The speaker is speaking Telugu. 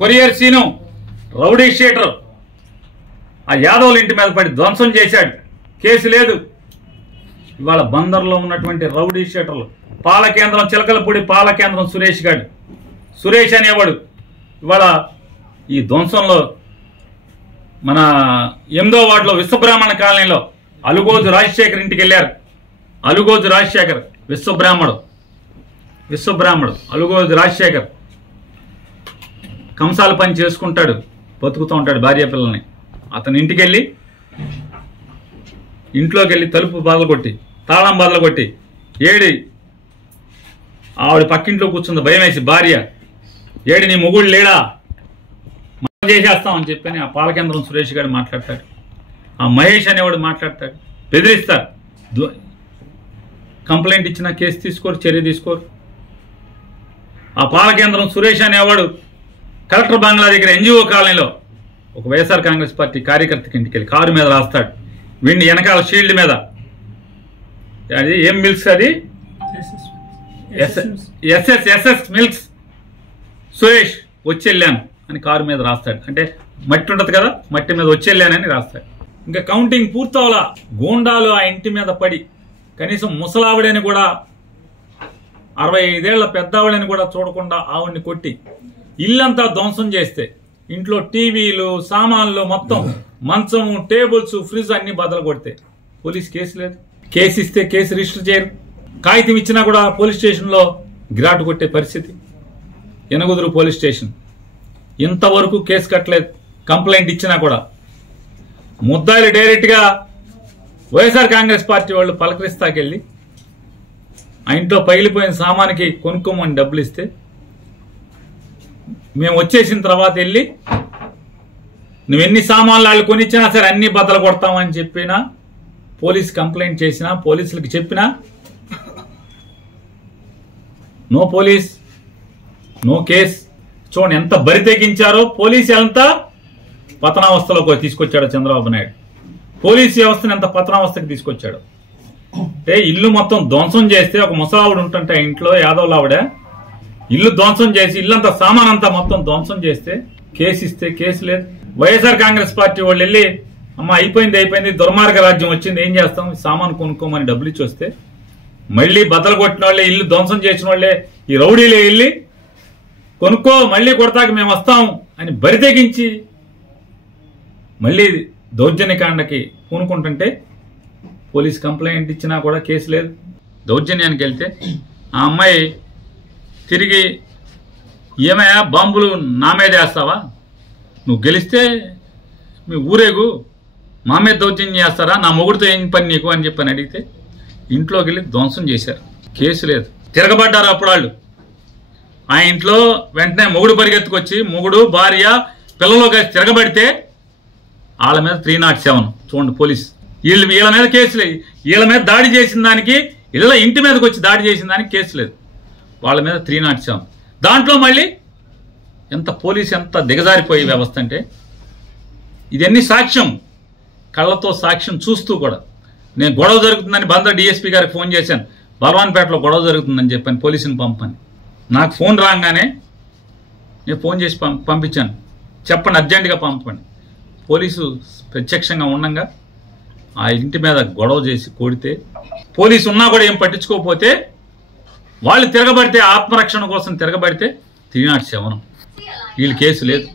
కొరియర్ సీను రౌడీ షీటర్ ఆ యాదవుల ఇంటి మీద పడి ధ్వంసం చేశాడు, కేసు లేదు. ఇవాళ బందర్లో ఉన్నటువంటి రౌడీ షీటర్లు పాలకేంద్రం చిలకలపూడి పాలకేంద్రం సురేష్ అనేవాడు ఇవాళ ఈ ధ్వంసంలో మన 8వ వార్డులో విశ్వబ్రాహ్మణ కాలనీలో అలుగోజు రాజశేఖర్ ఇంటికి వెళ్ళారు. అలుగోజు రాజశేఖర్ విశ్వబ్రాహ్మడు అలుగోజు రాజశేఖర్ కంసాల పని చేసుకుంటాడు, బతుకుతూ ఉంటాడు భార్య పిల్లల్ని. అతని ఇంట్లోకి వెళ్ళి తలుపు బదలగొట్టి తాళం బదలగొట్టి ఏడి ఆవిడ పక్కింట్లో కూర్చుంది భయం వేసి భార్య, ఏడి నీ మొగుడు లేడా చేసేస్తామని చెప్పని ఆ పాలకేంద్రం సురేష్ గారు మాట్లాడతాడు, ఆ మహేష్ అనేవాడు మాట్లాడతాడు, బెదిరిస్తారు. కంప్లైంట్ ఇచ్చినా కేసు తీసుకోరు, చర్య తీసుకోరు. ఆ పాలకేంద్రం సురేష్ అనేవాడు కలెక్టర్ బంగ్లా దగ్గర ఎన్జిఓ కాలనీలో ఒక వైఎస్ఆర్ కాంగ్రెస్ పార్టీ కార్యకర్తకి ఇంటికి వెళ్ళి కారు మీద రాస్తాడు, వీడిని వెనకాల షీల్డ్ మీద అది ఏం మిల్క్స్, అది ఎస్ఎస్ మిల్క్స్ సురేష్ వచ్చెళ్ళాను అని కారు మీద రాస్తాడు. అంటే మట్టి ఉంటుంది కదా, మట్టి మీద వచ్చెళ్ళానని రాస్తాడు. ఇంకా కౌంటింగ్ పూర్తవలా గూండాలు ఆ ఇంటి మీద పడి కనీసం ముసలావిడని కూడా 65 ఏళ్ల పెద్దావిడని కూడా చూడకుండా ఆవిడ్ని కొట్టి ఇల్లంతా ధ్వంసం చేస్తే ఇంట్లో టీవీలు సామాన్లు మొత్తం మంచము టేబుల్స్ ఫ్రిడ్జ్ అన్ని బద్దలు కొడితే పోలీస్ కేసు లేదు. కేసు ఇస్తే కేసు రిజిస్టర్ చేయరు, కాగితం ఇచ్చినా కూడా పోలీస్ స్టేషన్లో గిరాటు కొట్టే పరిస్థితి. ఎనగుదురు పోలీస్ స్టేషన్ ఇంతవరకు కేసు కట్టలేదు. కంప్లైంట్ ఇచ్చినా కూడా ముద్దాయిలు డైరెక్ట్గా వైఎస్ఆర్ కాంగ్రెస్ పార్టీ వాళ్ళు పలకరిస్తాకెళ్ళి ఆ ఇంట్లో పగిలిపోయిన సామానికి కొనుక్కోమని డబ్బులు ఇస్తే మేము వచ్చేసిన తర్వాత వెళ్ళి నువ్వెన్ని సామాన్లు వాళ్ళు కొనిచ్చినా సరే అన్ని బద్దలు కొడతామని చెప్పినా, పోలీస్ కంప్లైంట్ చేసినా, పోలీసులకు చెప్పినా నో పోలీస్ నో కేస్. చూడండి ఎంత బరి తెగించారో. పోలీసు ఎంత పతనావస్థలోకి తీసుకొచ్చాడో చంద్రబాబు నాయుడు. పోలీసు వ్యవస్థను ఎంత పతనావస్థకి తీసుకొచ్చాడు అంటే ఇల్లు మొత్తం ధ్వంసం చేస్తే ఒక ముసలావిడ ఉంటుంటే ఇంట్లో యాదవులావిడ ఇల్లు ధ్వంసం చేసి ఇల్లంతా సామాన్ అంతా మొత్తం ధ్వంసం చేస్తే కేసు ఇస్తే కేసు లేదు. వైఎస్ఆర్ కాంగ్రెస్ పార్టీ వాళ్ళు వెళ్ళి అమ్మ అయిపోయింది దుర్మార్గ రాజ్యం వచ్చింది ఏం చేస్తాం సామాన్ కొనుక్కోమని డబ్బులు ఇచ్చి వస్తే మళ్ళీ బద్దలు కొట్టిన వాళ్ళే ఇల్లు ధ్వంసం చేసిన వాళ్ళే ఈ రౌడీలే వెళ్ళి కొనుక్కో మళ్ళీ కొడతాక మేము వస్తాం అని బరి తెగించి మళ్ళీ దౌర్జన్యకాండకి పూనుకుంటుంటే పోలీస్ కంప్లైంట్ ఇచ్చినా కూడా కేసు లేదు. దౌర్జన్యానికి వెళ్తే ఆ అమ్మాయి తిరిగి ఏమయ్యా బాంబులు నా మీద వేస్తావా, నువ్వు గెలిస్తే మీ ఊరేగు మా మీద దౌర్జన్యం చేస్తారా, నా మొగుడితో ఏం పని నీకు అని చెప్పని అడిగితే ఇంట్లోకి వెళ్ళి ధ్వంసం చేశారు, కేసు లేదు. తిరగబడ్డారు అప్పుడు వాళ్ళు. ఆ ఇంట్లో వెంటనే మొగుడు పరిగెత్తుకొచ్చి మొగుడు భార్య పిల్లలు కలిసి తిరగబడితే వాళ్ళ మీద 307 చూడండి పోలీస్. వీళ్ళ మీద కేసు లేదు. వీళ్ళ మీద దాడి చేసిన దానికి ఇంటి మీదకి వచ్చి దాడి చేసిన దానికి కేసు లేదు, వాళ్ళ మీద 307. దాంట్లో మళ్ళీ పోలీసు ఎంత దిగజారిపోయే వ్యవస్థ అంటే ఇదన్నీ సాక్ష్యం, కళ్ళతో సాక్ష్యం చూస్తూ కూడా. నేను గొడవ జరుగుతుందని బందర్ డిఎస్పీ గారికి ఫోన్ చేశాను, బలవాన్పేటలో గొడవ జరుగుతుందని చెప్పాను పోలీసుని పంపని. నాకు ఫోన్ రాగానే నేను ఫోన్ చేసి పంపించాను, చెప్పండి అర్జెంటుగా పంపండి. పోలీసు ప్రత్యక్షంగా ఉండగా ఆ ఇంటి మీద గొడవ చేసి కొడితే పోలీసు ఉన్నా కూడా ఏం పట్టించుకోకపోతే వాళ్ళు తిరగబడితే ఆత్మరక్షణ కోసం తిరగబడితే 307 వీళ్ళు కేసు లేదు.